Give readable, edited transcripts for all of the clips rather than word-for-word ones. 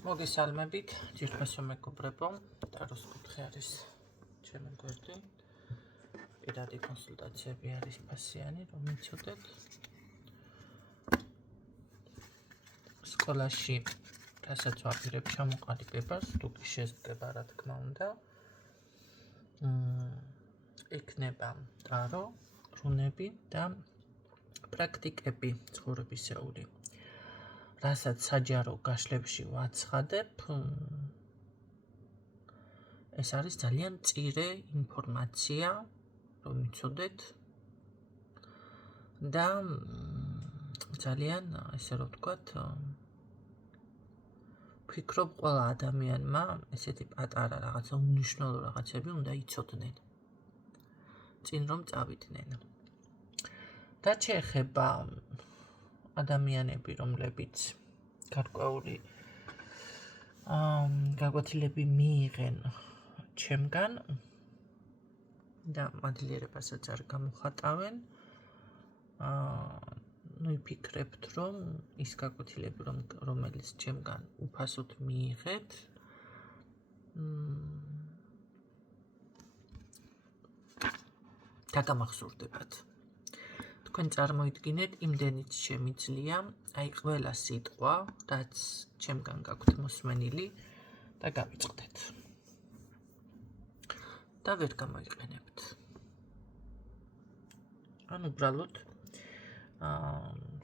მოგესალმებით, ძირფასო მეგობრებო, ტაროს კუთხე არის ჩემი გვერდი. პირადი კონსულტაციები არის ფასიანი, რომ მიცოდეთ. სკოლაში, რასაც ვაპირებ ჩამოყალიბებას, თუ კი შეზღება, რა თქმა უნდა. იქნება ტარო, რუნები და პრაქტიკები ცხოვრებისეული. რასაც საჯარო გაშლებში ვაცხადებ, ეს არის ძალიან მწირე ინფორმაცია, რომ მიცოდეთ და ძალიან, ესე რომ ვთქვათ, ვფიქრობ, ყველა ადამიანმა ესეთი პატარა რაღაცა უნიშნელო რაღაცები უნდა იცოდნენ. წინ რომ წავიდნენ. და შეეხება ადამიანები, რომლებიც გარკვეული გაკვეთილები მიიღენ ჩემგან და მადლიერებასაც არ გამოხატავენ. ვიფიქრებთ, რომ ის გაკვეთილები, რომელიც ჩემგან უფასოდ მიიღეთ, დაგამახსოვრდებათ. თქვენ წარმოიდგინეთ, იმდენიც შემიძლია, აი ყველა სიტყვა, რაც ჩემგან გაქვთ მოსმენილი და გავიწყდეთ. და ვერ გამოიყენებთ. ან უბრალოდ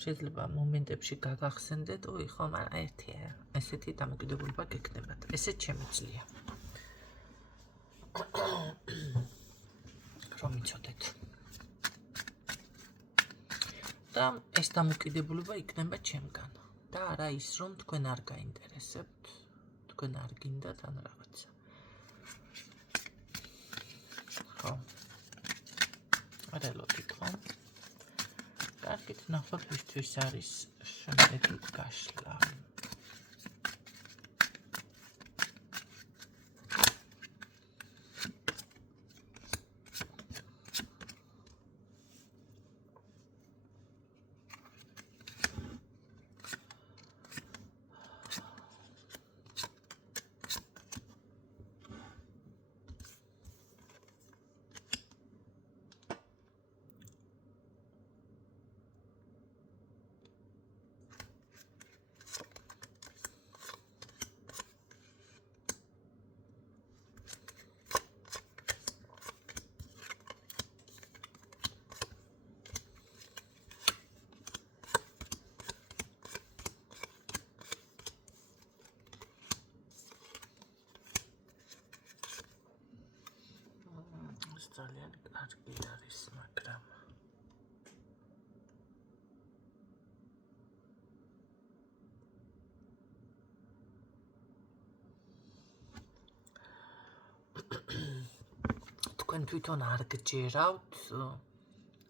შეიძლება მომენტებში გაგახსენდეთ, ოი ხო, მაგრამ ერთია, ესეთი დამოკიდებულება გექნებათ. ესეც შემიძლია. რომ იცოდეთ. და ეს დამოკიდებულება იქნება ჩემგან. და არა ის, რომ თქვენ არ გაინტერესებთ, თქვენ არ გინდათ ან რაღაცა. ხო. არ ელოდით, ხო? კარგით, ნახოთ, ვისთვის არის შემდეგი გაშლა. ძალიან კარგი არის, მაგრამ თქვენ თვითონ არ გჯერავთ,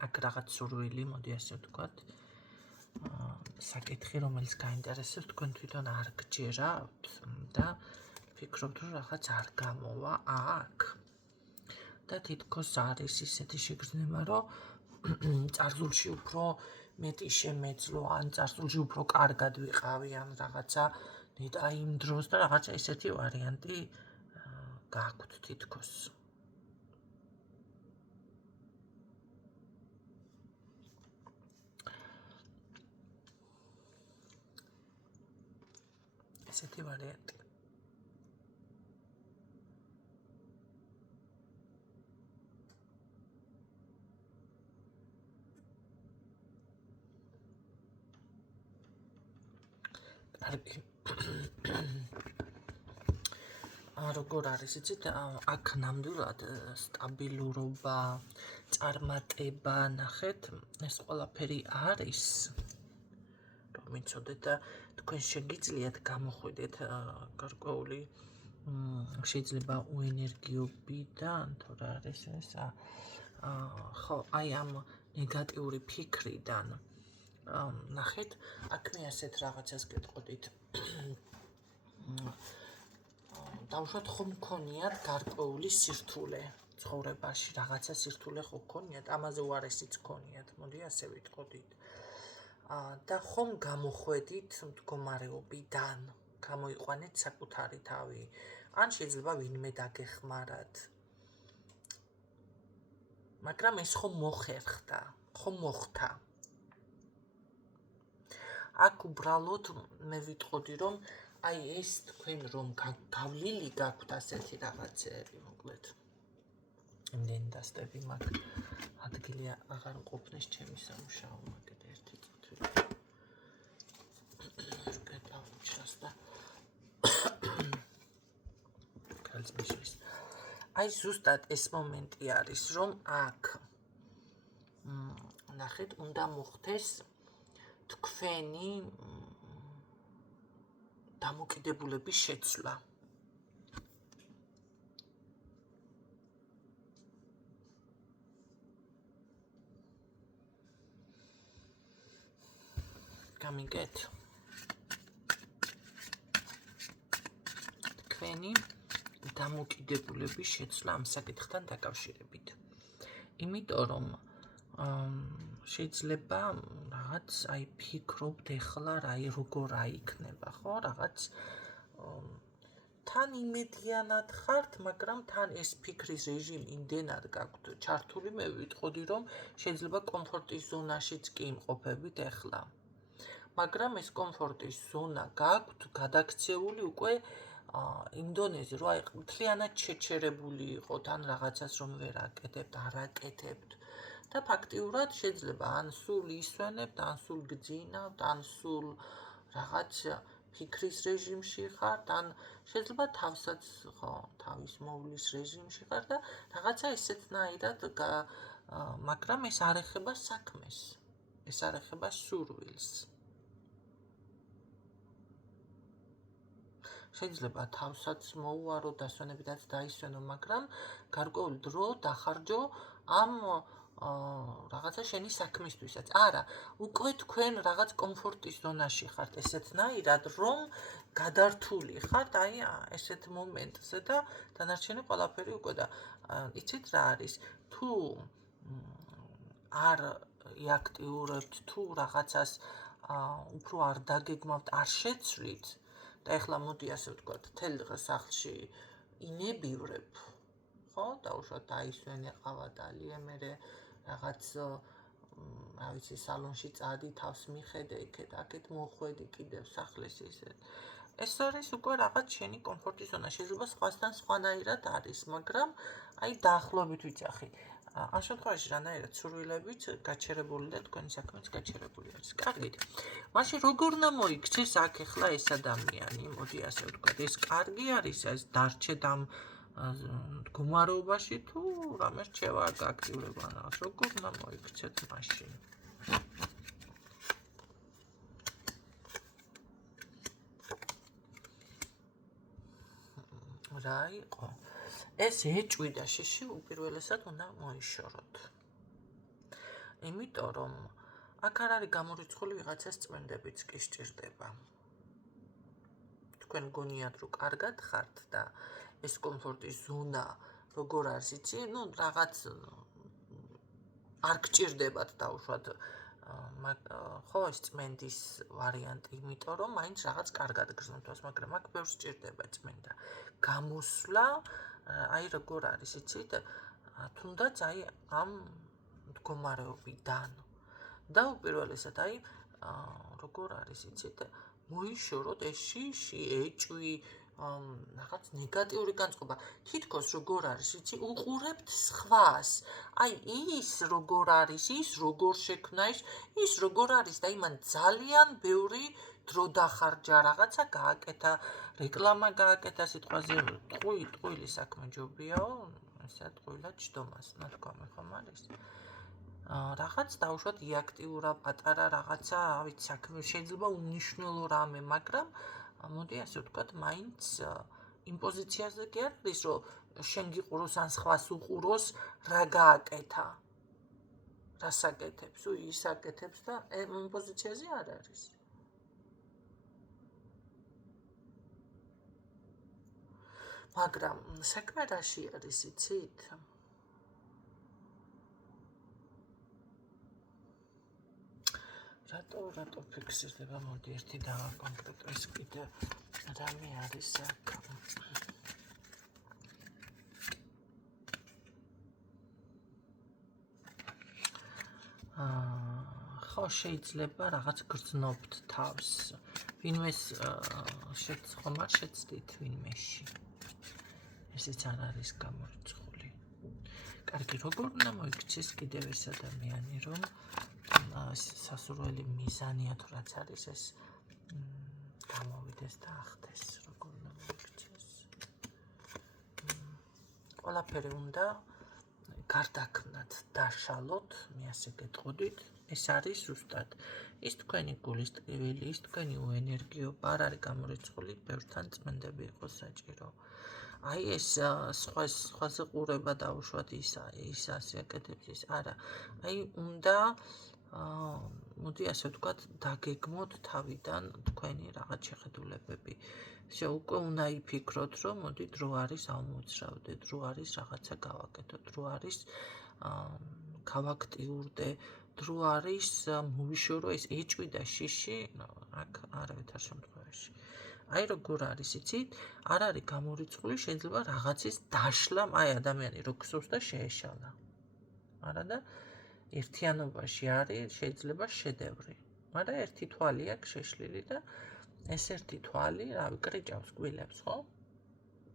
აქ რაღაც სურვილი, მოდი ასე ვთქვათ, საკითხი, რომელიც გაინტერესებს, თქვენ თვითონ არ გჯერავთ და ფიქრობთ, რომ რაღაც არ გამოვა აქ. და თითქოს არის ისეთი შეგრძნება, რომ წარსულში უფრო მეტი შემეძლო, ან წარსულში უფრო კარგად ვიყავი, ან რაღაცა ნეტა იმ დროს და რაღაცა ისეთი ვარიანტი გაქვთ თითქოს. ესეთი ვარიანტი. კარგი. როგორ არის, იცით, აქ ნამდვილად სტაბილურობა, წარმატება, ნახეთ, ეს ყველაფერი არის, რომ იცოდეთ და თქვენ შეგიძლიათ გამოხვიდეთ გარკვეული შეიძლება უენერგიობიდან, თუ რა არის ეს, ხო, აი ამ ნეგატიური ფიქრიდან. ნახეთ, აქ მე ასეთ რაღაცას გეტყოდით. დავუშვათ, ხომ მქონიათ გარკვეული სირთულე ცხოვრებაში, რაღაცა სირთულე ხო გქონიათ, ამაზე უარესიც გქონიათ, მოდი ასე ვიტყოდით. და ხომ გამოხვედით მდგომარეობიდან, გამოიყვანეთ საკუთარი თავი, ან შეიძლება ვინმე დაგეხმარათ. მაგრამ ეს ხომ მოხერხდა, ხომ მოხდა. აქ უბრალოდ მე ვიტყოდი, რომ აი ეს თქვენ რომ გავლილი გაქვთ ასეთი რაღაცეები, მოკლედ. იმდენი დასტები მაქვს. ადგილი აღარ მყოფნის ჩემი სამუშაო, მაგეთ ერთი წუთი. გადავჭრას და კალს მისვლის. აი ზუსტად ეს მომენტი არის, რომ აქ ნახეთ, უნდა მოხდეს თქვენი დამოკიდებულების შეცვლა. გამიგეთ? თქვენი დამოკიდებულების შეცვლა ამ საკითხთან დაკავშირებით. იმიტომ რომ შეიძლება რაღაც აი ფიქრობთ ეხლა როგორ იქნება, ხო? რაღაც თან იმედიანად ხართ, მაგრამ თან ეს ფიქრის რეჟიმი იმდენად გაქვთ ჩართული, მე ვიტყოდი, რომ შეიძლება კომფორტის ზონაშიც კი იმყოფებით ეხლა. მაგრამ ეს კომფორტის ზონა გაქვთ გადაქცეული უკვე იმ დონეზე, რომ აი მთლიანად შეჩერებული იყოთ, ან რაღაცას რომ ვერ აკეთებთ, არ აკეთებთ. და ფაქტიურად შეიძლება ან სულ ისვენებთ, ან სულ გძინავთ, ან სულ რაღაც ფიქრის რეჟიმში ხართ, ან შეიძლება თავსაც ხო, თავის მოვლის რეჟიმში ხართ და რაღაცა ესეთნაირად, მაგრამ ეს არ ეხება საქმეს, ეს არ ეხება სურვილს. შეიძლება თავსაც მოუარო, დასვენებითაც დაისვენო, მაგრამ გარკვეული დრო დახარჯო ამ რაღაცა შენი საქმისთვისაც. არა, უკვე თქვენ რაღაც კომფორტის ზონაში ხართ ესეთნაირად, რომ გადართული ხართ აი ესეთ მომენტზე და დანარჩენი ყველაფერი უკვე და იცით რა არის? თუ არ იაქტიურებთ, თუ რაღაცას უფრო არ დაგეგმავთ, არ შეცვლით და ეხლა მოდი ასე ვთქვათ, თელ დღე სახლში ინებივრებ, ხო? დაუშვათ დაისვენე ყავა დალია, მერე რაღაც რა ვიცი, სალონში წადი, თავს მიხედე, იქეთ, აქეთ მოხვედი კიდევ სახლის ისე. ეს არის უკვე რაღაც შენი კომფორტის ზონა, შეიძლება სხვასთან სხვანაირად არის, მაგრამ აი დაახლოებით ვიცახი. ამ შემთხვევაში რანაირად სურვილებით გაჩერებული და თქვენი საქმეც გაჩერებული არის. კარგით. მაშინ როგორ უნდა მოიქცეს აქ ახლა ეს ადამიანი? მოდი ასე ვთქვათ, ეს კარგი არის, ეს დარჩეთ ამ მდგომარეობაში თუ რამე რჩევა გააქტიურება რაღაც, როგორ უნდა მოიქცეთ მაშინ? რა იყო? ეს ეჭვი და შიში უპირველესად უნდა მოიშოროთ. იმიტომ რომ აქ არ არის გამორიცხული ვიღაცას წმენდებიც კი სჭირდება. თქვენ გონიათ რომ კარგად ხართ და ეს კომფორტის ზონა როგორ არის იცი, ну რაღაც არ გჭირდებათ დაუშვათ ხო ეს წმენდის ვარიანტი, იმიტომ რომ მაინც რაღაც კარგად გრძნობთ, მაგრამ აქ ბევრს სჭირდება წმენდა. გამოსვლა აი როგორ არის იცით, თუნდაც აი ამ მდგომარეობიდან და უპირველესად აი როგორ არის იცით, მოიშოროთ ეს შიში, ეჭვი, რაღაც ნეგატიური განწყობა. თითქოს როგორ არის იცი, უყურებთ სხვას. აი ის როგორ არის, ის როგორ შექმნა ის როგორ არის და იმან ძალიან ბევრი დრო დახარჯა, რაღაცა გააკეთა, რეკლამა გააკეთა, სიტყვაზე ტყუილი საქმე ჯობიაო, ესა ტყუილად ჯდომას, ნათქვამი ხომ არის? რაღაც დაუშვათ იაქტიურა პატარა რაღაცა, ავით საქმე შეიძლება უნიშნელო რამე, მაგრამ მოდი ასე ვთქვათ, მაინც იმ პოზიციაზე კი არის, რომ შენ გიყუროს ან სხვას უყუროს, რა გააკეთა, რას აკეთებს, ის აკეთებს და იმ პოზიციაზე არ არის. მაგრამ საქმე რაში არის, იცით? რატო ფიქსირდება? მოდი ერთი დავაკონკრეტო, ეს კიდე რამე არის აქ. ხო, შეიძლება რაღაც გრძნობთ თავს. ვინმეს ხომ არ შეცდით ვინმეში. ესეც არ არის გამორიცხული. კარგი, როგორ უნდა მოიქცეს კიდევ ეს ადამიანი, რომ სასურველი მიზანია თუ რაც არის ეს გამოვიდეს და ახდეს, როგორ უნდა მოიქცეს. ყველაფერი უნდა გარდაქმნათ, დაშალოთ, მე ასე გეტყოდით. ეს არის ზუსტად ის თქვენი გულის ტკივილი, ის თქვენი უენერგიობა, არ არის გამორიცხული, ბევრთან წმენდები იყოს საჭირო. აი ეს სხვაზე ყურება დაუშვათ ის ასე აკეთებს ის არა. აი უნდა მოდი ასე ვთქვათ, დაგეგმოთ თავიდან თქვენი რაღაც შეხედულებები. უკვე უნდა იფიქროთ, რომ მოდი დრო არის ავმოძრავდე, დრო არის რაღაცა გავაკეთოთ, დრო არის გავაქტიურდე, დრო არის მოვიშორო ეს ეჭვი და შიში, აქ არავითარ შემთხვევაში. აი როგორ არის, იცით? არ არის გამორიცხული, შეიძლება რაღაცის დაშლამ, აი ადამიანი რო გსურს და შეეშალა. არა და ერთიანობაში არის შეიძლება შედევრი. მაგრამ ერთი თვალი აქვს შეშლილი და ეს ერთი თვალი, რავი, კრიჭავს გვილებს, ხო?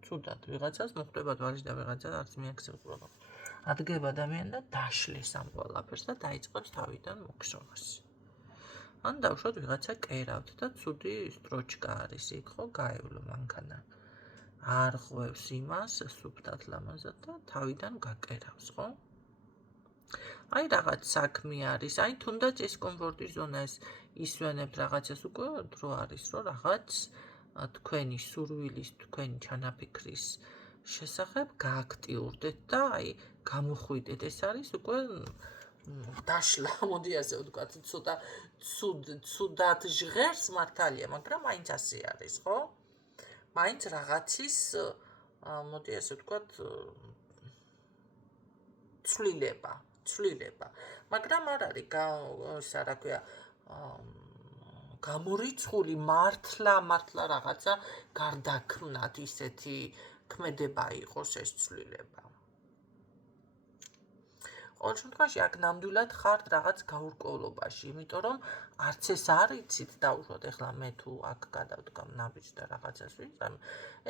ცუდად ვიღაცას მოხდება თვალში და ვიღაცა არც მიაქცევს პრობლემა. ადგება ადამიანი და დაშლის ამ ყველაფერს და დაიწყებს თავიდან მოგშოვას. ან დავუშვათ ვიღაცა კერავთ და ცუდი სტროჩკა არის იქ, ხო, გაევლო მანქანა. არ ღვევს იმას სუფთად ლამაზად და თავიდან გაკერავს, ხო? აი რაღაც საქმე არის, აი თუნდაც ეს კომფორტის ზონა ეს ისვენებთ რაღაცას უკვე დრო არის, რომ რაღაც თქვენი სურვილის, თქვენი ჩანაფიქრის შესახებ გააქტიურდეთ და აი გამოხვიდეთ. ეს არის უკვე დაშლა, მოდი ასე ვთქვათ, ცოტა ცუდად ჟღერს მართალია, მაგრამ მაინც ასე არის, ხო? მაინც რაღაცის მოდი ასე ვთქვათ ცვლილება. მაგრამ არ არის ისა რა ქვია გამორიცხული მართლა რაღაცა გარდაქმნათ ისეთი ქმედება იყოს ეს ცვლილება. ყოველ შემთხვევაში აქ ნამდვილად ხართ რაღაც გაურკვევლობაში, იმიტომ რომ არც ეს არ იცით დაუშვათ ეხლა მე თუ აქ გადავდგამ ნაბიჯს და რაღაცას ვიღებ,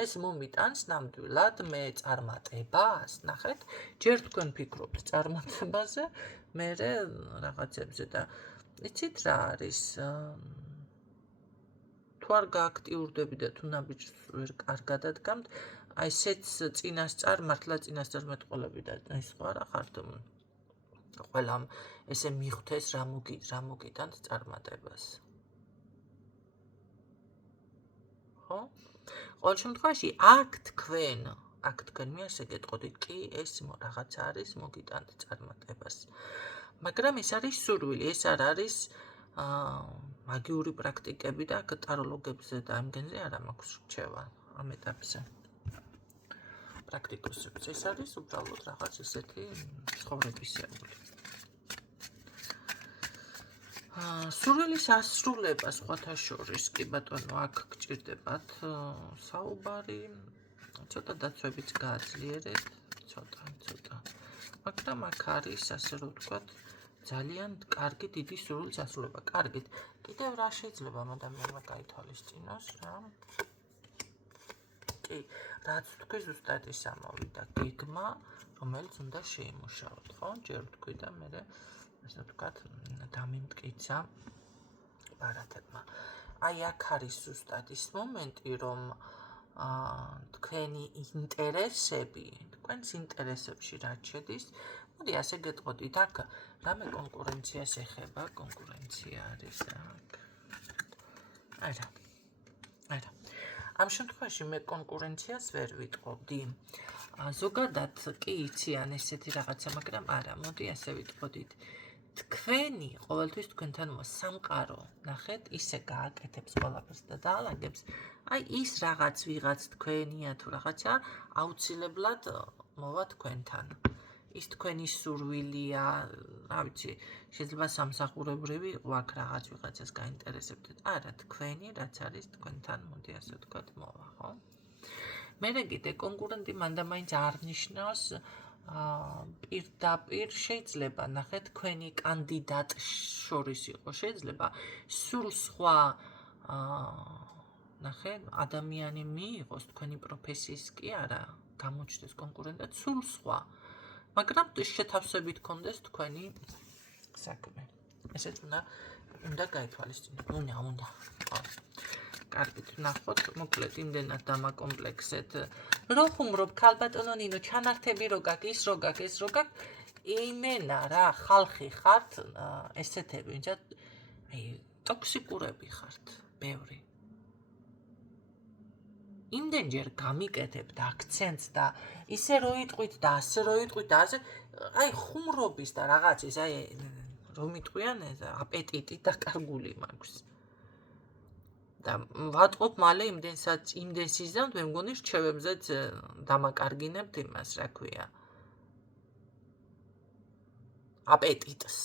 ეს მომიტანს ნამდვილად მე წარმატებას, ნახეთ, ჯერ თქვენ ფიქრობთ წარმატებაზე, მერე რაღაცებზე და იცით რა არის თუ არ გააქტიურდები და თუ ნაბიჯს ვერ არ გადადგამთ, აი ესეც წინასწარ მართლა წინასწარ მეტყოლები და ეს სხვა რა ხართ ყველამ ესე მიხვდეს რა მოგიტანთ წარმატებას. ხო? ყოველ შემთხვევაში აქ თქვენ მე ასე გეტყოდით, კი ეს რაღაცა არის მოგიტანთ წარმატებას. მაგრამ ეს არის სურვილი, ეს არ არის მაგიური პრაქტიკები და ტაროლოგებზე და ამგენზე არა მაქვს რჩევა ამ ეტაპზე. პრაქტიკოსებს ეს არის უბრალოდ რაღაც ისეთი ცხოვრებისეული. სურვილის ასრულება სხვათა შორის კი ბატონო აქ გჭირდებათ საუბარი, ცოტა დაცვებიც გააძლიერეთ, ცოტა. მაგრამ აქ არის ასე რომ ვთქვათ ძალიან კარგი დიდი სურვილის ასრულება. კარგით, კიდევ რა შეიძლება ადამიანმა გაითვალისწინოს რა? კი, რაც თქვი ზუსტად ის ამოვიდა გეგმა, რომელიც უნდა შეიმუშაოთ, ხო? ჯერ ვთქვი და მერე ასე ვთქვათ დამიმტკიცა ბარათებმა. აი აქ არის ზუსტად ის მომენტი, რომ თქვენი ინტერესები, თქვენს ინტერესებში რაც შედის, მოდი ასე გეტყოდით, აქ რამე კონკურენციას ეხება, კონკურენცია არის აქ. არა. ამ შემთხვევაში მე კონკურენციას ვერ ვიტყოდი. ზოგადად კი იციან ესეთი რაღაცა, მაგრამ არა, მოდი ასე ვიტყოდით. თქვენი ყოველთვის თქვენთან სამყარო, ნახეთ, ისე გააკეთებს ყველაფერს და დაალაგებს, აი ის ვიღაც თქვენია თუ რაღაცა, აუცილებლად მოვა თქვენთან. ის თქვენი სურვილია, რა ვიცი, შეიძლება სამსახურებრივი იყო აქ რაღაც ვიღაცას გაინტერესებდეთ. არა, თქვენი რაც არის თქვენთან, მოდი ასე ვთქვათ, მოვა, ხო? მერე კიდე კონკურენტი მანდამაინც არ ნიშნავს პირდაპირ შეიძლება ნახეთ თქვენი კანდიდატ შორის იყო შეიძლება სულ სხვა ნახე ადამიანი მიიღოს თქვენი პროფესიის კი არა გამოჩნდეს კონკურენტად სულ სხვა მაგრამ შეთავსებით კონდეს თქვენი საქმე ესეც უნდა გაითვალისწინოთ უნდა კარგით ნახოთ მოკლედ იმდენად დამაკომპლექსეთ რო ხუმრობ ქალბატონო ნინო ჩანართები რო გაკ ის რო გაკ იმენა რა ხალხი ხართ ესეთები ვინც აი ტოქსიკურები ხართ ბევრი იმდენჯერ გამიკეთებთ აქცენტს და ისე რო იტყვით და ასე რო იტყვით და ასე აი ხუმრობის და რაღაცის აი რომ იტყვიან აპეტიტი და კარგული მაქვს და ვატყობ მალე იმდენ სიზამთ მე მგონი რჩევებზეც დამაკარგინებთ იმას რა ქვია აპეტიტს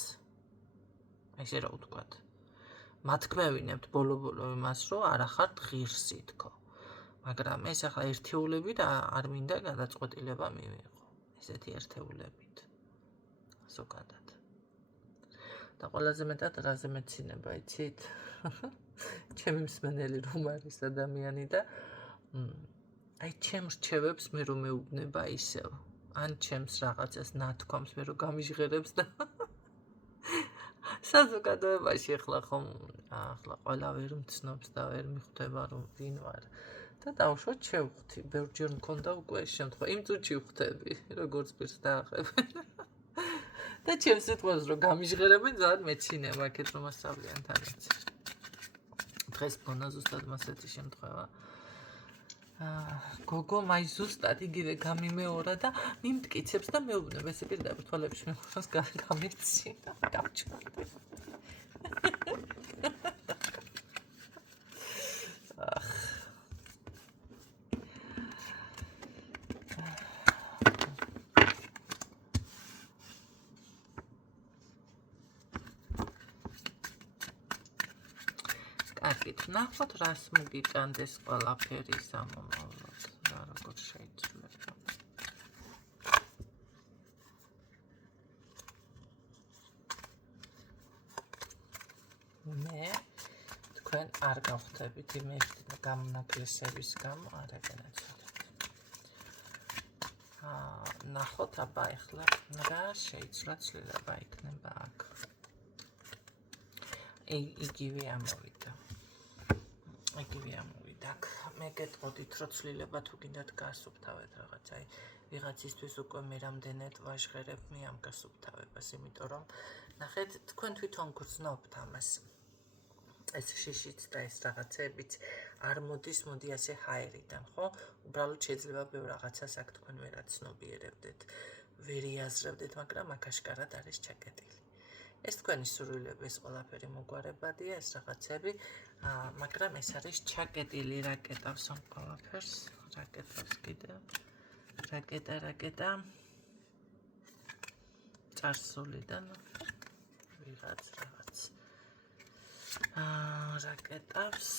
ესე რა ვთქვათ მათქმევინებთ ბოლო იმას რომ არა ხართ ღირსი თქო მაგრამ ეს ახლა ერთეულებით არ მინდა გადაწყვეტილება მივიღო ესეთი ერთეულებით ზოგადად და ყველაზე მეტად რაზე მეცინება იცით ჩემი მსმენელი რომ არის ადამიანი და აი ჩემს რჩევებს მე რომ მეუბნება ისევ ან ჩემს რაღაცას ნათქვამს მე რომ გამიჟღერებს და საზოგადოებაში ახლა ყველა ვერ მცნობს და ვერ მიხვდება რომ ვინ ვარ და დავუშვათ შევხვდი ბევრჯერ მქონდა უკვე ეს შემთხვევა იმ წუთში ვხვდები როგორც პირს დაახევენ და ჩემს სიტყვას რომ გამიჟღერებენ ძალიან მეცინება აქეთ რომ ასავლიან თანაც დღეს მქონდა ზუსტად მასეთი შემთხვევა გოგო მაი ზუსტად იგივე გამიმეორა და მიმტკიცებს და მეუბნება ესე პირდაპირ თვალებში მეუბნას გამეცინა გავჩვენე კარგით, ნახოთ რას მოგიტანდეს ყველაფერი სამომავლოდ, რა როგორ შეიძლება. მე თქვენ არ გავხდებით იმ გამონაკლისების გამო, არა განაცვალეთ. ნახოთ აბა ეხლა რა შეიძლება ცვლილება იქნება აქ. იგივე ამოვიდა. მე გეტყოდით რომ ცვლილება თუ გინდათ გასუფთავეთ რაღაც აი ვიღაცისთვის უკვე მე რამდენად ვაჟღერებ მე ამ გასუფთავებას იმიტომ რომ ნახეთ თქვენ თვითონ გრძნობთ ამას ეს შიშიც და ეს რაღაცებიც არ მოდის მოდი ასე ჰაერიდან ხო უბრალოდ შეიძლება ბევრ რაღაცას აქ თქვენ ვერაცნობიერებდეთ ვერ იაზრებდეთ მაგრამ აქ აშკარად არის ჩაკეტილი ეს თქვენი სურვილები ეს ყველაფერი მოგვარებადია ეს რაღაცები მაგრამ ეს არის ჩაკეტილი რაკეტავს ამ ყველაფერს რაკეტავს კიდევ რაკეტა წარსულიდან ვიღაც რაღაც რაკეტავს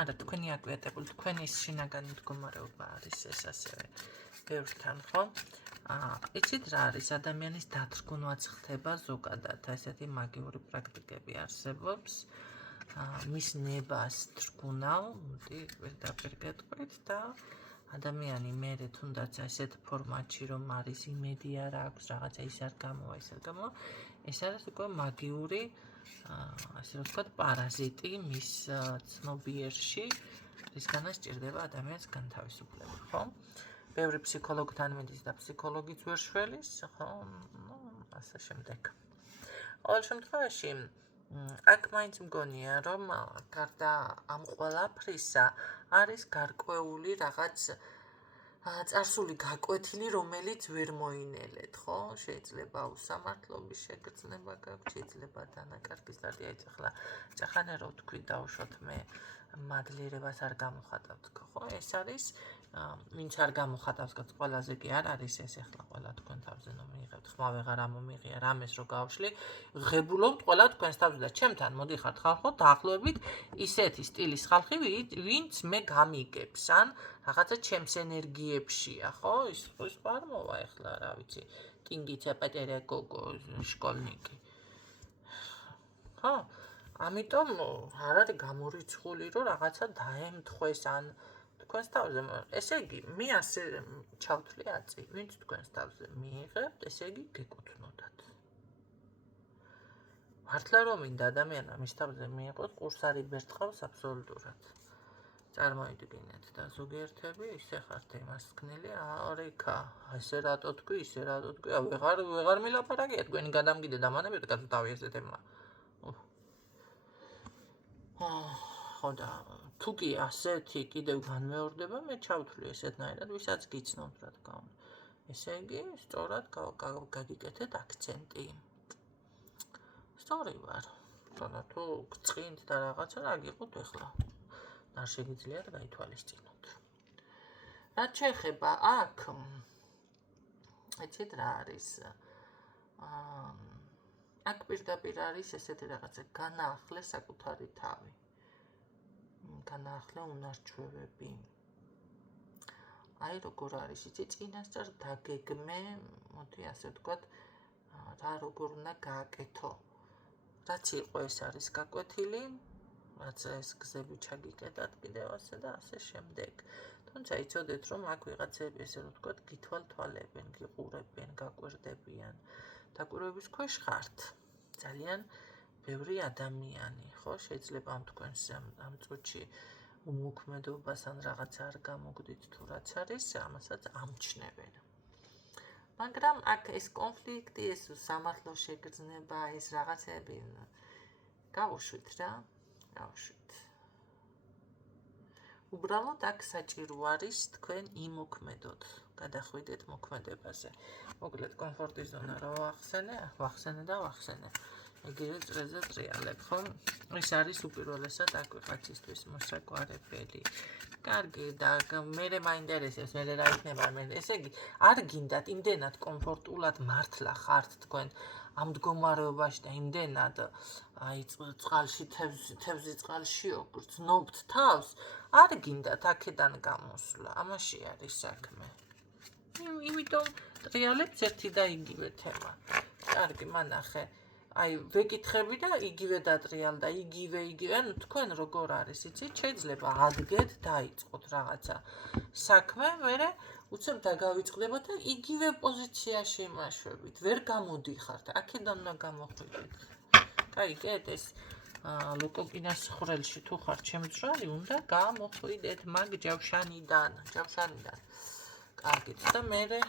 არა თქვენი აკვიატებული თქვენი შინაგანი მდგომარეობა არის ეს ასევე ბევრთან ხო? იცით რა არის ადამიანის დათრგუნვაც ხდება ზოგადად ესეთი მაგიური პრაქტიკები არსებობს მის ნებას თრგუნავ მოდი პირდაპირ გეტყვით და ადამიანი მერე თუნდაც ასეთ ფორმატში რომ არის იმედი არ აქვს რაღაცა ის არ გამოვა ეს არის უკვე მაგიური ასე ვთქვათ პარაზიტი მის ცნობიერში რისგანაც ჭირდება ადამიანს განთავისუფლება ხო? ბევრი ფსიქოლოგთან მიდის და ფსიქოლოგიც ვერ შველის, ხო? ასე შემდეგ. ყოველ შემთხვევაში, აქ მაინც მგონია, რომ გარდა ამ ყველაფრისა არის გარკვეული რაღაც წარსული გაკვეთილი, რომელიც ვერ მოინელეთ, ხო? შეიძლება უსამართლობის შეგრძნება გაქვთ, შეიძლება დანაკარგის დადია ეხლა წახანა რო თქვი დავუშვათ მე მადლიერებას არ გამოხატავთ, ხო? ეს არის ვინც არ გამოხატავს, ყველაზე კი არ არის ეს ეხლა ყველა თქვენ თავზე რომ მიიღებთ, ხმა ვეღარ ამომიღია რამეს რო გავშლი, ღებულობთ ყველა თქვენს თავზე და ჩემთან მოდიხართ ხალხო, დაახლოებით ისეთი სტილის ხალხი, ვინც მე გამიგებს, ან რაღაცა ჩემს ენერგიებშია, ხო? ის არ მოვა ეხლა, რა ვიცი, ტინგიცა პეტერე გოგო შკოლნიკი. ხო? ამიტომ არ არის გამორიცხული, რომ რაღაცა დაემთხვეს ან თქვენს თავზე, ესე იგი, მე ასე ჩავთვლი აწი, ვინც თქვენს თავზე მიიღებთ, ესე იგი გეკუთვნოდათ. მართლა რომ მინდა ადამიანმა მის თავზე მიიღოს, ყურს არ იბერტყავს აბსოლუტურად. წარმოიდგინეთ და ზოგიერთები ისე ხართ იმას თქმელი, არიქა, ესე რატო თქვი, ისე რატო თქვი, ვეღარ მილაპარაკია თქვენი გადამგიდე დამანებით კაცო თავი ესეთებმა. ხო და თუ კი ასეთი კიდევ განმეორდება, მე ჩავთვლი ესეთნაირად, ვისაც გიცნობთ რა თქმა უნდა. ესე იგი, სწორად გაგიკეთეთ აქცენტი. სწორი ვარ. თუ გწყინთ და რაღაცა რა გიყოთ ეხლა. არ შეგიძლიათ გაითვალისწინოთ. რაც შეეხება აქ, ეცეთ რა არის? აქ პირდაპირ არის ესეთი რაღაცა განაახლე საკუთარი თავი. განაახლე უნარჩვევები. აი როგორ არის, იცი, წინასწარ დაგეგმე, მოდი ასე ვთქვათ, რა როგორ უნდა გააკეთო. რაც იყო ეს არის გაკვეთილი, რაც ეს გზები ჩაგიკეტათ კიდევ ასე და ასე შემდეგ. თუმცა იცოდეთ, რომ აქ ვიღაცები ესე რომ ვთქვათ, გითვალთვალებენ, გიყურებენ, გაკვირდებიან. დაკვირვების ქვეშ ხართ. ძალიან ბევრი ადამიანი, ხო, შეიძლება ამ თქვენს ამ წუთში უმოქმედობას ან რაღაცა არ გამოგდით თუ რაც არის, ამასაც ამჩნევენ. მაგრამ აქ ეს კონფლიქტი, ეს სამართლოს შეგრძნება, ეს რაღაცები გავუშვით რა, გავუშვით. უბრალოდ აქ საჭირო არის თქვენ იმოქმედოთ, გადახვიდეთ მოქმედებაზე. მოკლედ კომფორტის ზონა რა ვახსენე და ვახსენე. იგივე წრეზე ტრიალებ, ხო? ეს არის უპირველესად აქ ვიღაცისთვის მოსაგვარებელი. კარგი და მე მაინტერესებს, მე რა იქნება, ესე იგი, არ გინდათ იმდენად კომფორტულად მართლა ხართ თქვენ ამ მდგომარეობაში და იმდენად აი წყალში თევზი წყალში გრძნობთ თავს, არ გინდათ აქედან გამოსვლა, ამაში არის საქმე. იმიტომ ტრიალებთ ერთი და იგივე თემა. კარგი, მანახე. აი ვეკითხები და იგივე დატრიალ და იგივე, ანუ თქვენ როგორ არის, იცით, შეიძლება ადგეთ დაიწყოთ რაღაცა საქმე, მერე უცებ დაგავიწყდება და იგივე პოზიციაში იმაშვებით, ვერ გამოდიხართ, აქედან უნდა გამოხვიდეთ. გაიგეთ, ეს ლოკოკინას ხვრელში თუ ხარ ჩემძრალი, უნდა გამოხვიდეთ მაგ ჯავშანიდან. კარგით და მერე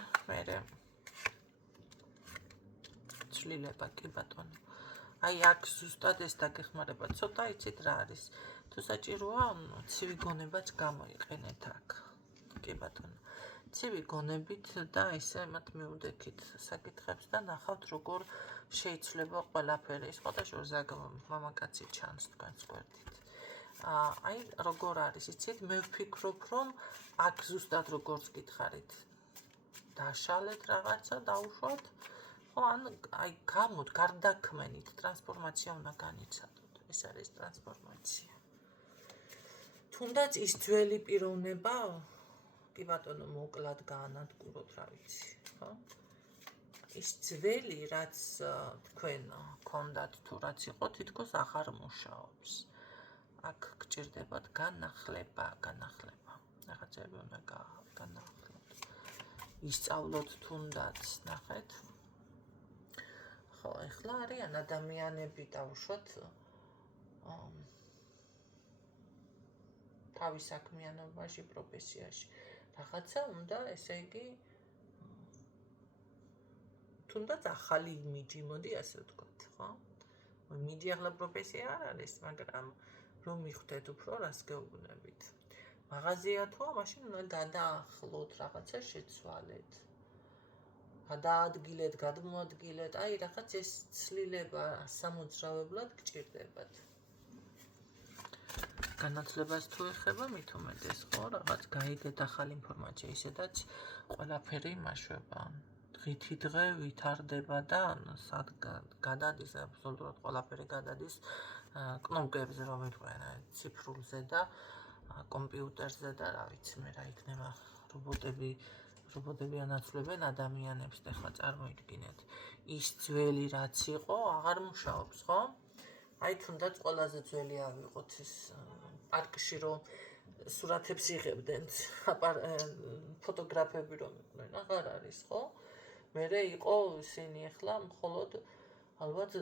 ცვლილება, კი ბატონო. აი აქ ზუსტად ეს დაგეხმარება, ცოტა იცით რა არის. თუ საჭიროა, ცივი გონებაც გამოიყენეთ აქ. კი ბატონო. ცივი გონებით და ესე მათ მიუდექით საკითხებს და ნახავთ როგორ შეიძლება ყველაფერი. სხვადასხვა ზაგ მამაკაცი ჩანს თქვენს გვერდით. აი როგორ არის, იცით, მე ვფიქრობ, რომ აქ ზუსტად როგორც გითხარით, დაშალეთ რაღაცა, დაუშვათ. ან აი გარდაქმენით, ტრანსფორმაცია უნდა განიცადოთ. ეს არის ტრანსფორმაცია. თუნდაც ის ძველი პიროვნება, კი ბატონო, მოკლად გაანადგუროთ, რა ვიცი, ხო? ის ძველი, რაც თქვენ გქონდათ თუ რაც იყო, თითქოს აღარ მუშაობს. აქ გჭირდებათ განახლება. რაღაცები უნდა განახლოთ. ისწავლოთ თუნდაც, ნახეთ. ხო, ეხლა არიან ადამიანები დავუშვათ თავის საქმიანობაში, პროფესიაში. რაღაცა უნდა, ესე იგი, თუნდაც ახალი იმიჯი, მოდი ასე ვთქვათ, ხო? იმიჯი ახლა პროფესია არ არის, მაგრამ რომ მიხვდეთ უფრო რას გეუბნებით. მაღაზია თუა, მაშინ უნდა გადაახლოთ, რაღაცა შეცვალეთ. გადაადგილეთ, გადმოადგილეთ, აი რაღაც ეს ცვლილება სამოძრავებლად გჭირდებათ. განათლებას თუ ეხება, მით უმეტეს ხო, რაღაც გაიგეთ ახალი ინფორმაცია, ისედაც ყველაფერი იმაშვება. დღითი დღე ვითარდება და სად გადადის, აბსოლუტურად ყველაფერი გადადის კნოპკებზე, რომ იყვნენ ციფრულზე და კომპიუტერზე და რა ვიცი მე რა იქნება რობოტები ანაცვლებენ ადამიანებს და ხა წარმოიდგინეთ ის ძველი რაც იყო აღარ მუშაობს ხო? აი თუნდაც ყველაზე ძველი ავიღოთ ის პარკში რომ სურათებს იღებდნენ ფოტოგრაფები რომ იყვნენ აღარ არის ხო? მერე იყო ისინი ახლა მხოლოდ ალბათ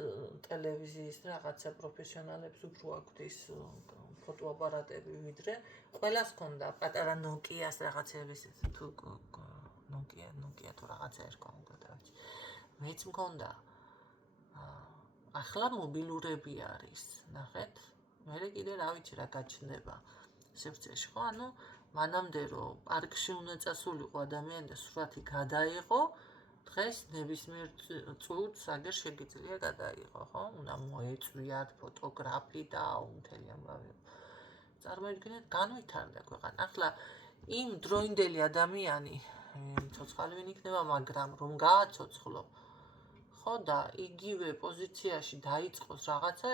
ტელევიზიის რაღაცა პროფესიონალებს უფრო აქვთ ის ფოტოაპარატები ვიდრე ყველას ჰქონდა პატარა ნოკიას რაღაცების თუ ნოკია თუ რაღაცა ერქვა უკეთებთ. მეც მქონდა. ახლა მობილურები არის, ნახეთ. მერე კიდე რა ვიცი რა გაჩნდება სივრცეში ხო? ანუ მანამდე რომ პარკში უნდა წასულიყო ადამიანი და სურათი გადაიღო დღეს ნებისმიერ წუთს აგერ შეგიძლია გადაიღო, ხო? უნდა მოეწვიათ ფოტოგრაფი და მთელი ამბავი. წარმოიდგინეთ, განვითარდა ქვეყანა. ახლა იმ დროინდელი ადამიანი ცოცხალი ვინ იქნება, მაგრამ რომ გააცოცხლო, ხო და იგივე პოზიციაში დაიწყოს რაღაცა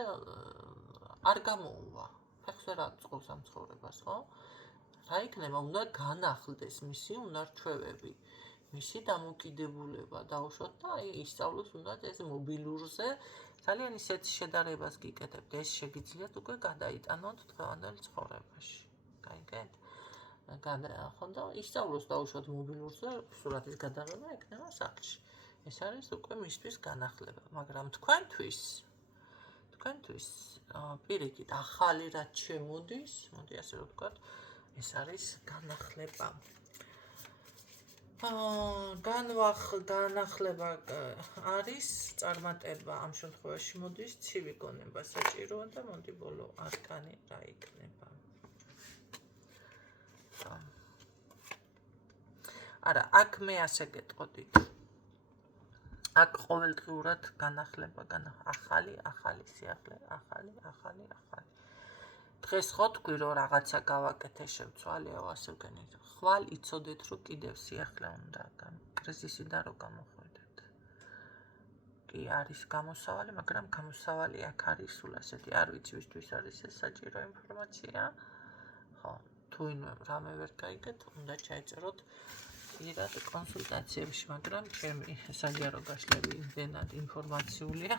არ გამოუვა. ფეხს ვერ აწყობს ამ ცხოვრებას, ხო? რა იქნება, უნდა განახლდეს მისი უნარჩვევები. მისი დამოკიდებულება დაუშვათ და ისწავლოს უნდა ეს მობილურზე ძალიან ისეთ შედარებას გიკეთებთ ეს შეგიძლიათ უკვე გადაიტანოთ დღევანდელ ცხოვრებაში გაიგეთ ხო და ისწავლოს დაუშვათ მობილურზე სურათის გადაღება ექნება სახლში ეს არის უკვე მისთვის განახლება მაგრამ თქვენთვის პირიქით ახალი რაც შემოდის მოდი ასე რომ ვთქვათ ეს არის განახლება განახლება არის წარმატება ამ შემთხვევაში მოდის ცივი გონება საჭიროა და მოდი ბოლო არკანი რა იქნება არა აქ მე ასე გეტყოდით აქ ყოველდღიურად განახლება ახალი სიახლე ახალი დღეს ხო თქვი რომ რაღაცა გავაკეთე შევცვალეო ასე ვგენით ხვალ იცოდეთ რომ კიდევ სიახლე უნდა კრიზისიდან რო გამოხვიდეთ კი არის გამოსავალი მაგრამ გამოსავალი აქ არის სულ ასეთი არ ვიცი ვისთვის არის ეს საჭირო ინფორმაცია ხო თუ რამე ვერ გაიგეთ უნდა ჩაიწეროთ პირად კონსულტაციებში მაგრამ ჩემი საჯარო გაშლები იმდენად ინფორმაციულია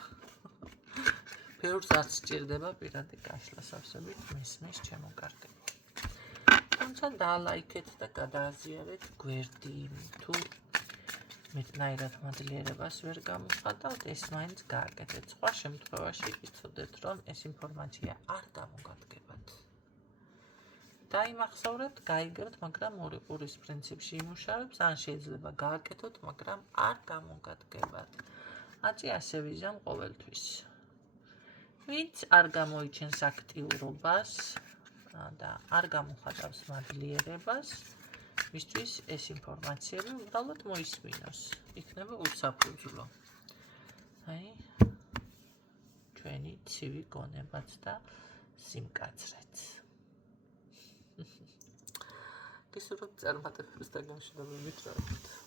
ბევრს არ სჭირდება პირადი გაშლა სავსებით მესმის ჩემოკარგები თუმცა დალაიქეთ და გადააზიარეთ გვერდი თუ მეტნაირად მადლიერებას ვერ გამოხატავთ ეს მაინც გააკეთეთ სხვა შემთხვევაში იცოდეთ რომ ეს ინფორმაცია არ გამოგადგებათ დაიმახსოვრეთ, გაიგებთ, მაგრამ ორი ყურის პრინციპში იმუშავებს, ან შეიძლება გააკეთოთ, მაგრამ არ გამოგადგებათ. აწი ასე ვიზამ ყოველთვის. ვინც არ გამოიჩენს აქტიურობას და არ გამოხატავს მადლიერებას, მისთვის ეს ინფორმაციები უბრალოდ მოისმინოს. იქნება უსაფუძვლო. აი, ჩვენი ცივი გონებაც და სიმკაცრეც. გისურვებთ წარმატებებს და გამშვიდობებით რა ვთქვით.